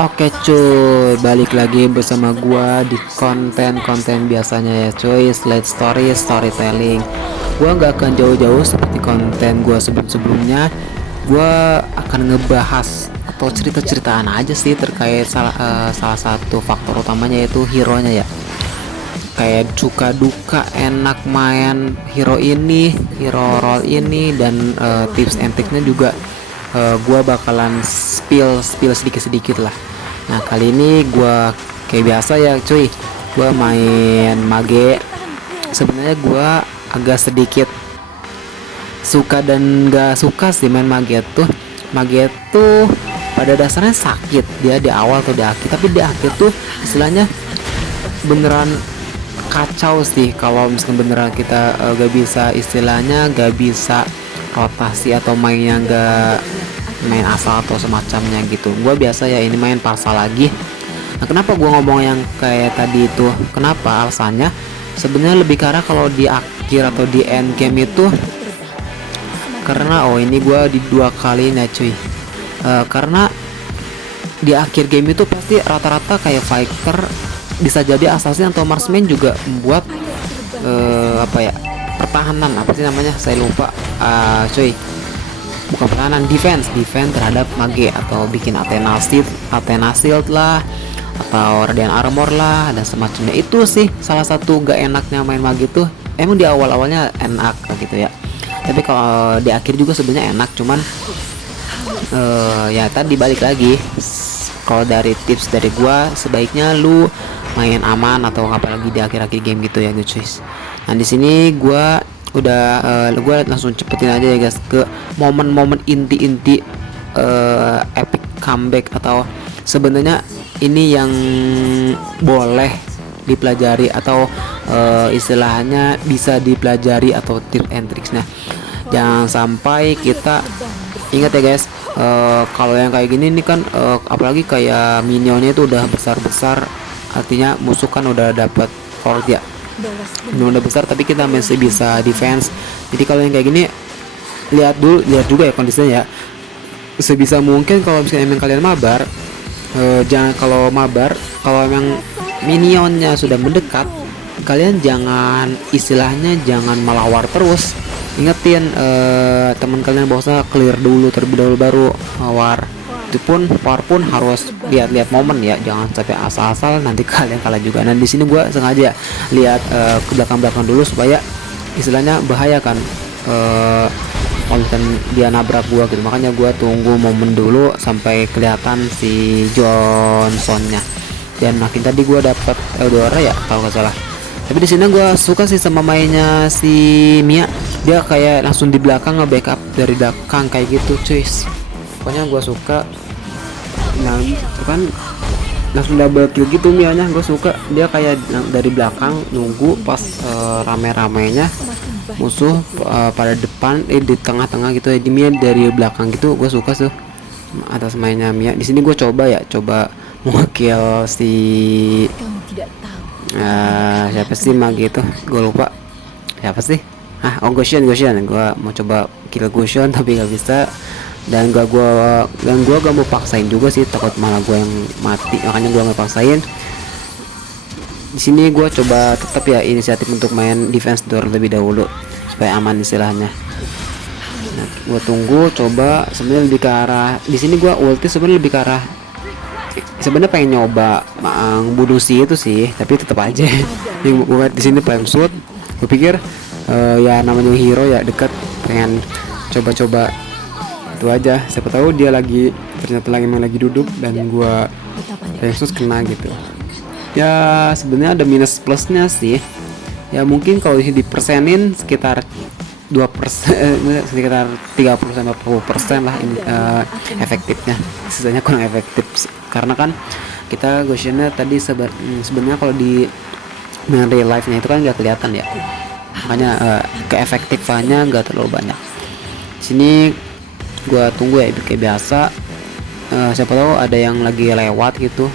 Oke cuy, balik lagi bersama gua di konten-konten biasanya ya cuy, slide story, storytelling. Gua nggak akan jauh-jauh seperti konten gua sebelum-sebelumnya. Gua akan ngebahas atau cerita-ceritaan aja sih terkait salah satu faktor utamanya yaitu hero-nya ya. Kayak suka duka enak main hero ini, hero role ini, dan tips and triknya juga gua bakalan spill sedikit-sedikit lah. Nah kali ini gua kayak biasa ya cuy, gua main mage. Sebenarnya gua agak sedikit suka dan gak suka sih main mage tuh. Mage tuh pada dasarnya sakit dia di awal atau di akhir, tapi di akhir tuh istilahnya beneran kacau sih kalau misalkan beneran kita gak bisa, istilahnya gak bisa rotasi atau mainnya gak main asal atau semacamnya gitu. Gua biasa ya ini main parsa lagi. Nah kenapa gua ngomong yang kayak tadi itu, kenapa alasannya sebenarnya lebih ke arah kalau di akhir atau di end game itu, karena ini gua di dua kali nih cuy. Karena di akhir game itu pasti rata-rata kayak fighter, bisa jadi assassin atau marksman juga membuat pertahanan, apa sih namanya saya lupa cuy, bukan pertahanan, defense terhadap mage, atau bikin Athena Shield lah, atau Radiant Armor lah, dan semacamnya. Itu sih salah satu gak enaknya main mage tuh. Emang di awal-awalnya enak gitu ya, tapi kalau di akhir juga sebenarnya enak, cuman ya tadi balik lagi, kalau dari tips dari gua sebaiknya lu main aman atau apalagi di akhir-akhir game gitu ya guys. Nah di sini gua gue langsung cepetin aja ya guys ke momen-momen inti epic comeback, atau sebenarnya ini yang boleh dipelajari atau istilahnya bisa dipelajari atau tips and tricksnya. Jangan sampai kita ingat ya guys, kalau yang kayak gini nih kan apalagi kayak minionnya itu udah besar-besar, artinya musuh kan udah dapat horde ya, udah besar tapi kita masih bisa defense. Jadi kalau yang kayak gini lihat juga ya kondisinya ya. Sebisa mungkin kalau misalnya emang kalian mabar, jangan, kalau emang minionnya sudah mendekat, kalian jangan, istilahnya jangan melawar terus. Ingetin teman kalian bahwa clear dulu terlebih dahulu baru war. Itu pun war pun harus lihat momen ya, jangan sampai asal-asal nanti kalian kalah juga. Nah di sini gue sengaja lihat ke belakang dulu supaya istilahnya bahaya kan kalau dia nabrak gua gitu. Makanya gua tunggu momen dulu sampai kelihatan si Johnsonnya. Dan makin tadi gua dapat Eudora ya kalau nggak salah. Tapi di sini gua suka sih sama mainnya si Mia, dia kayak langsung di belakang nge-backup dari belakang kayak gitu cuy. Pokoknya gua suka. Nah itu kan langsung double kill gitu Mianya, gue suka. Dia kayak dari belakang nunggu pas rame-ramenya musuh pada depan, di tengah-tengah gitu ya, Mia dari belakang gitu. Gue suka tuh atas mainnya Mia. Di sini gue coba mau kill si siapa sih mage itu, gue lupa siapa sih. Goshen. Gue mau coba kill Goshen tapi nggak bisa. Dan gua gak mau paksain juga sih, takut malah gue yang mati, makanya gue nggak paksain. Di sini gue coba tetap ya inisiatif untuk main defense door lebih dahulu supaya aman istilahnya. Nah, gue tunggu coba sebenarnya lebih ke arah di sini. Gue ulti sebenarnya lebih ke arah, sebenarnya pengen nyoba bunuh si itu sih, tapi tetap aja yang gue di sini prime shoot. Gue pikir ya namanya hero ya dekat, pengen coba-coba itu aja, siapa tahu dia ternyata lagi duduk dan gua Resus kena gitu ya. Sebenarnya ada minus plusnya sih ya, mungkin kalau dipersenin sekitar 2%, sekitar 30-40% lah ini efektifnya, sisanya kurang efektif karena kan kita Goshennya tadi sebenarnya kalau di real life nya itu kan nggak kelihatan ya, makanya keefektifannya nggak terlalu banyak. Sini gua tunggu ya kayak biasa, siapa tahu ada yang lagi lewat gitu.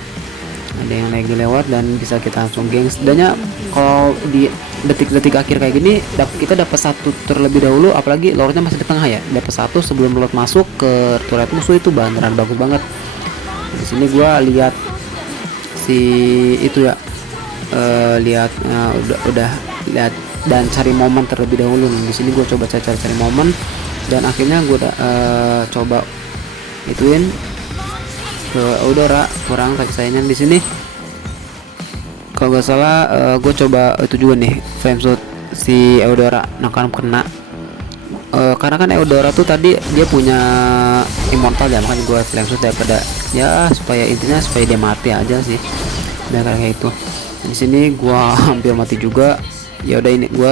ada yang lagi lewat dan bisa kita langsung geng. Setidaknya kalau di detik-detik akhir kayak gini kita dapat satu terlebih dahulu, apalagi lordnya masih di tengah ya, dapat satu sebelum lord masuk ke turret musuh, itu beneran bagus banget. Di sini gua lihat si itu ya, lihat udah lihat dan cari momen terlebih dahulu nih. Di sini gue coba cari momen dan akhirnya gue udah coba ituin ke Eudora, kurang tapi sayangnya di sini kalau gak salah gue coba itu juga nih flame shoot si Eudora, nah kan kena. Karena kan Eudora tuh tadi dia punya immortal ya, makanya gue flame shoot daripada ya supaya intinya supaya dia mati aja sih, dan kayak itu. Di sini gue hampir mati juga, ya udah ini gue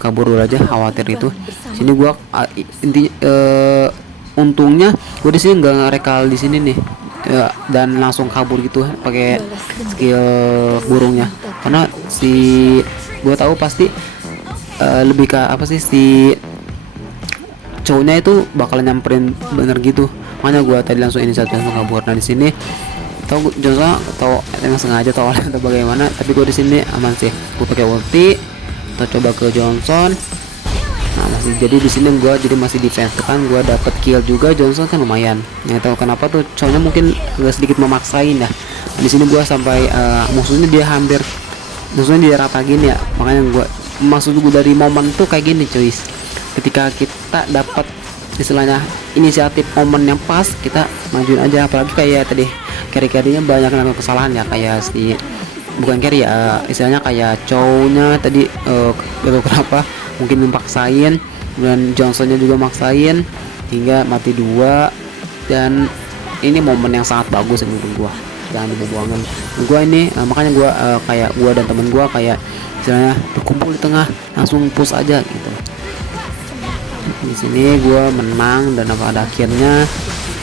kabur dulu aja, khawatir itu. Sini gue intinya untungnya gue di sini nggak rekal di sini nih ya, dan langsung kabur gitu pakai skill burungnya, karena si gue tahu pasti lebih ke apa sih si cowoknya itu bakal nyamperin bener gitu, makanya gue tadi langsung ini satu langsung kabur. Nah di sini tahu Johnson atau emang sengaja atau oleh atau bagaimana, tapi gue di sini aman sih, gue pakai ulti. Kita coba ke Johnson. Nah masih jadi di sini gue jadi masih defense kan, gue dapat kill juga. Johnson kan lumayan, nggak tahu kenapa tuh cowoknya mungkin agak sedikit memaksain ya. Nah, di sini gue sampai musuhnya dia rata gini ya, makanya gue maksud gue dari momen tuh kayak gini cuy, ketika kita dapat istilahnya inisiatif momen yang pas, kita majuin aja. Apalagi kayak tadi carry-carrynya banyak yang kesalahan ya, kayak si bukan carry ya, istilahnya kayak cowoknya tadi gak kenapa mungkin memaksain, dan Johnsonnya juga maksain hingga mati dua. Dan ini momen yang sangat bagus menurut gua, jangan dibuangin. Gua ini makanya gua kayak gua dan temen gua kayak istilahnya berkumpul di tengah, langsung push aja gitu. Di sini gua menang dan pada akhirnya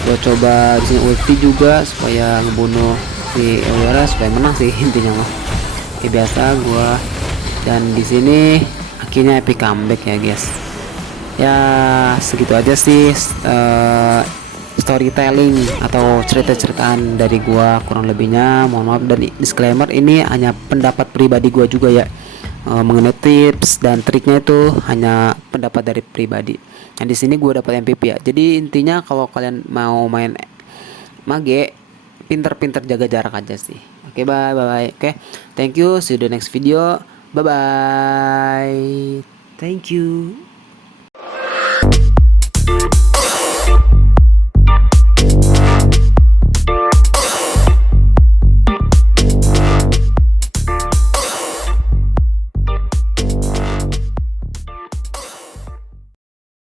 gua coba di sini ulti juga supaya ngebunuh si Eudora supaya menang sih intinya mah. Oke, biasa gua, dan di sini akhirnya epic comeback ya guys. Ya segitu aja sih storytelling atau cerita-ceritaan dari gua, kurang lebihnya mohon maaf, dan disclaimer ini hanya pendapat pribadi gua juga ya. Mengenai tips dan triknya itu hanya pendapat dari pribadi. Nah di sini gua dapat MVP ya. Jadi intinya kalau kalian mau main mage, pinter-pinter jaga jarak aja sih. Oke, bye. Oke, thank you, see you the next video. Bye bye, thank you.